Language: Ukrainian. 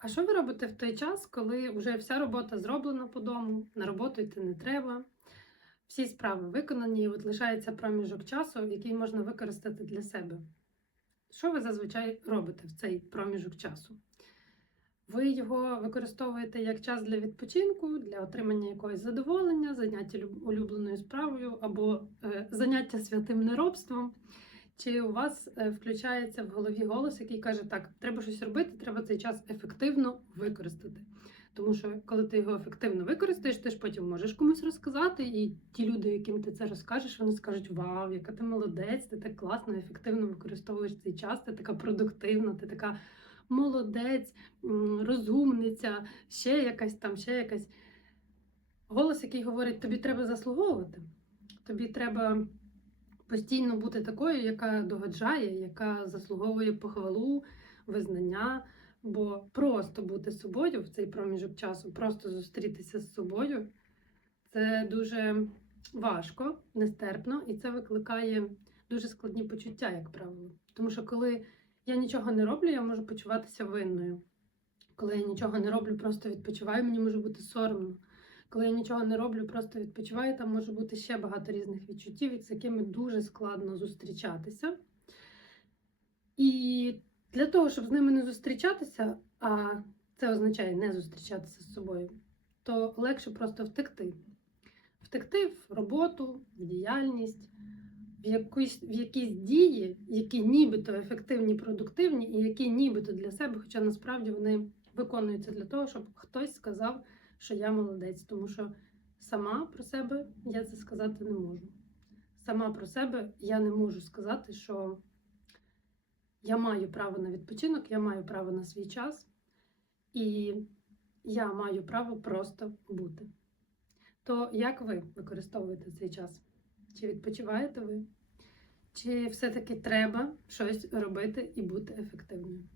А що ви робите в той час, коли вже вся робота зроблена по дому, на роботу йти не треба, всі справи виконані, і от лишається проміжок часу, який можна використати для себе? Що ви зазвичай робите в цей проміжок часу? Ви його використовуєте як час для відпочинку, для отримання якогось задоволення, заняття улюбленою справою або е, заняття святим неробством. Чи у вас е, включається в голові голос, який каже, так, треба щось робити, треба цей час ефективно використати. Тому що коли ти його ефективно використаєш, ти ж потім можеш комусь розказати, і ті люди, яким ти це розкажеш, вони скажуть: Вау, яка ти молодець, ти так класно, ефективно використовуєш цей час, ти така продуктивна, ти така молодець, розумниця, ще якась там, ще якась. Голос, який говорить, тобі треба заслуговувати, тобі треба постійно бути такою, яка догоджає, яка заслуговує похвалу, визнання. Бо просто бути собою в цей проміжок часу, просто зустрітися з собою, це дуже важко, нестерпно, і це викликає дуже складні почуття, як правило. Тому що коли я нічого не роблю, я можу почуватися винною. Коли я нічого не роблю, просто відпочиваю, мені може бути соромно. Коли я нічого не роблю, просто відпочиваю, там може бути ще багато різних відчуттів, з якими дуже складно зустрічатися. І для того, щоб з ними не зустрічатися, а це означає не зустрічатися з собою, то легше просто втекти. Втекти в роботу, в діяльність, в якісь, в якісь дії, які нібито ефективні, продуктивні, і які нібито для себе, хоча насправді вони виконуються для того, щоб хтось сказав, що я молодець, тому що сама про себе я це сказати не можу. Сама про себе я не можу сказати, що я маю право на відпочинок, я маю право на свій час, і я маю право просто бути. То як ви використовуєте цей час? Чи відпочиваєте ви? Чи все-таки треба щось робити і бути ефективною?